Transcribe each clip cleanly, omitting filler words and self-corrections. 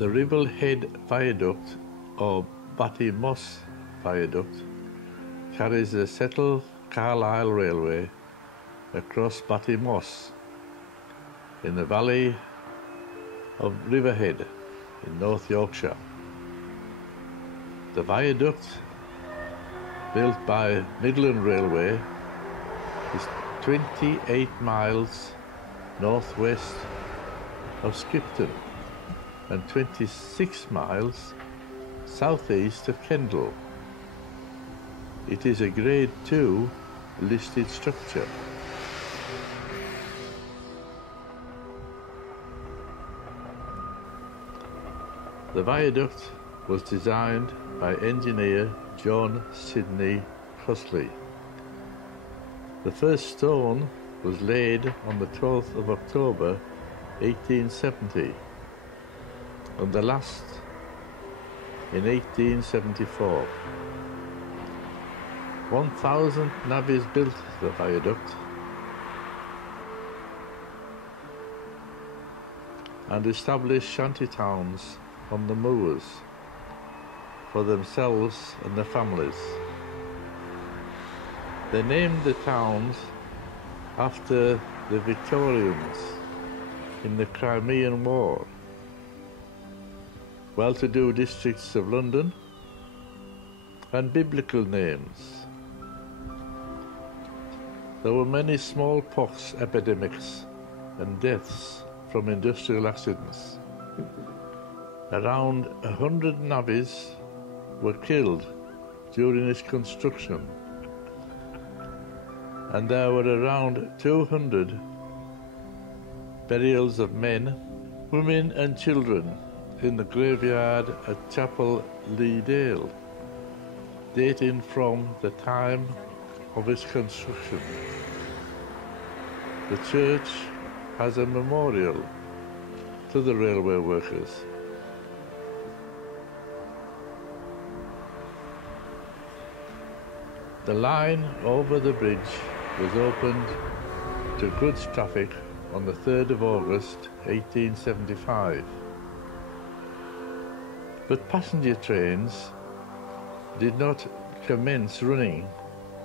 The Ribble Head Viaduct, or Batty Moss Viaduct, carries the Settle Carlisle Railway across Batty Moss in the valley of Riverhead in North Yorkshire. The viaduct, built by Midland Railway, is 28 miles northwest of Skipton and 26 miles southeast of Kendal. It is a Grade 2 listed structure. The viaduct was designed by engineer John Sidney Crossley. The first stone was laid on the 12th of October 1870 and the last in 1874. 1,000 navvies built the viaduct and established shanty towns on the moors for themselves and their families. They named the towns after the Victorians in the Crimean War, well-to-do districts of London, and biblical names. There were many smallpox epidemics and deaths from industrial accidents. Around 100 navvies were killed during its construction, and there were around 200 burials of men, women and children in the graveyard at Chapel Lee Dale, dating from the time of its construction. The church has a memorial to the railway workers. The line over the bridge was opened to goods traffic on the 3rd of August 1875. But passenger trains did not commence running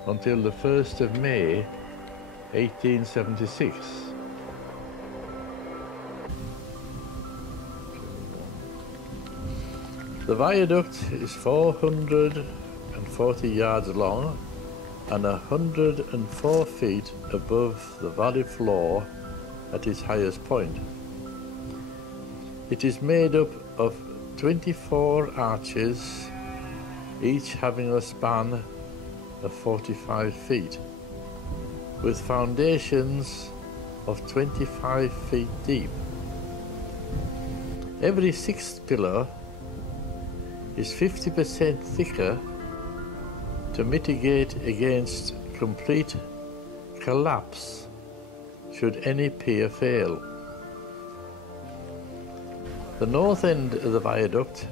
until the 1st of May 1876. The viaduct is 440 yards long and 104 feet above the valley floor at its highest point. It is made up of 24 arches, each having a span of 45 feet, with foundations of 25 feet deep. Every sixth pillar is 50% thicker to mitigate against complete collapse should any pier fail. The north end of the viaduct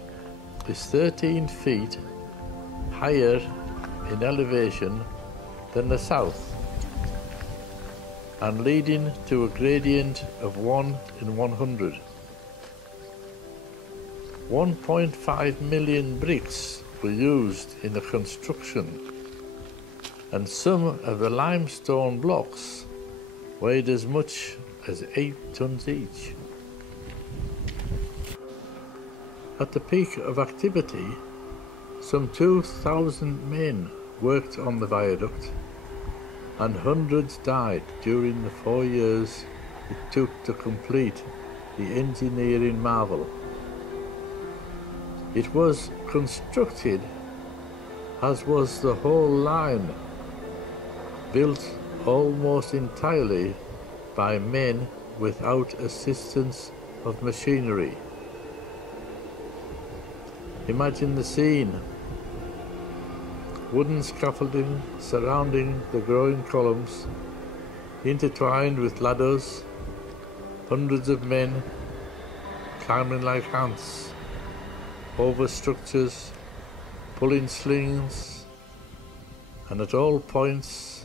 is 13 feet higher in elevation than the south and leading to a gradient of 1 in 100. 1.5 million bricks were used in the construction, and some of the limestone blocks weighed as much as 8 tons each. At the peak of activity, some 2,000 men worked on the viaduct, and hundreds died during the 4 years it took to complete the engineering marvel. It was constructed, as was the whole line, built almost entirely by men without assistance of machinery. Imagine the scene: wooden scaffolding surrounding the growing columns, intertwined with ladders, hundreds of men climbing like ants over structures, pulling slings, and at all points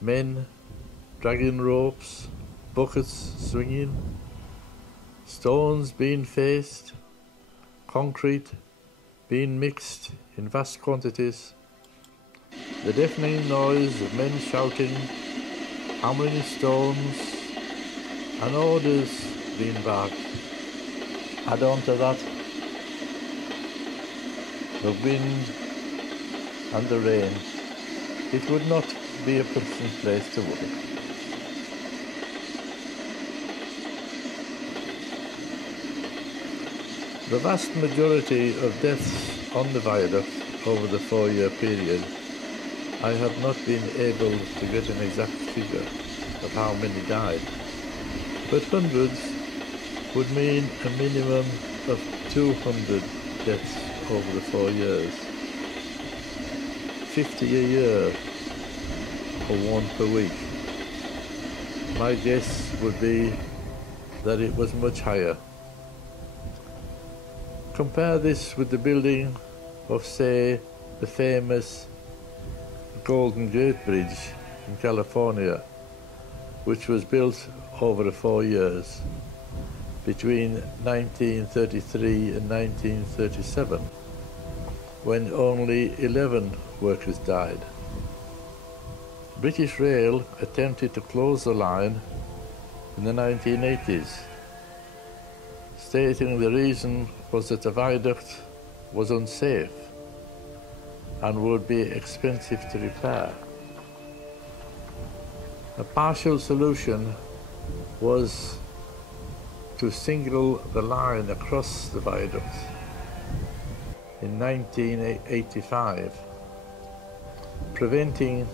men dragging ropes, buckets swinging, stones being faced, concrete being mixed in vast quantities, the deafening noise of men shouting, hammering stones, and orders being barked. Add on to that the wind and the rain. It would not be a pleasant place to work. The vast majority of deaths on the viaduct over the 4-year period, I have not been able to get an exact figure of how many died, but hundreds would mean a minimum of 200 deaths over the 4 years. 50 a year, or 1 per week. My guess would be that it was much higher. Compare this with the building of, say, the famous Golden Gate Bridge in California, which was built over 4 years, between 1933 and 1937, when only 11 workers died. British Rail attempted to close the line in the 1980s, stating the reason was that the viaduct was unsafe and would be expensive to repair. A partial solution was to single the line across the viaduct in 1985, preventing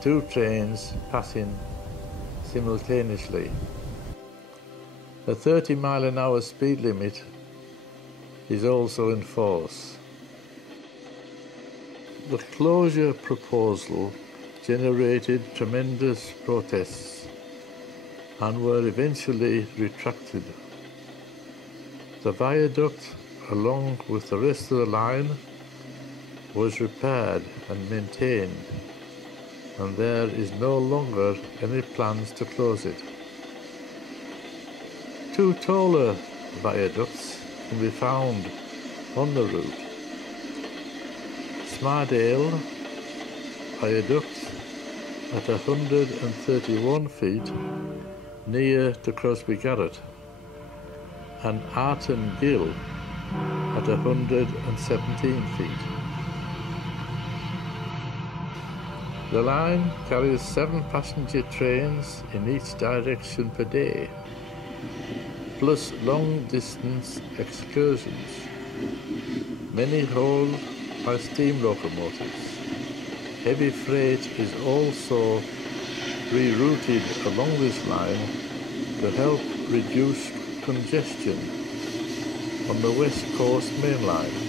2 trains passing simultaneously. A 30-mile-an-hour speed limit is also in force. The closure proposal generated tremendous protests and were eventually retracted. The viaduct, along with the rest of the line, was repaired and maintained, and there is no longer any plans to close it. 2 taller viaducts can be found on the route. Smardale Viaduct at 131 feet near to Crosby Garrett, and Arton Gill at 117 feet. The line carries 7 passenger trains in each direction per day, plus long-distance excursions, many hauled by steam locomotives. Heavy freight is also rerouted along this line to help reduce congestion on the West Coast Main Line.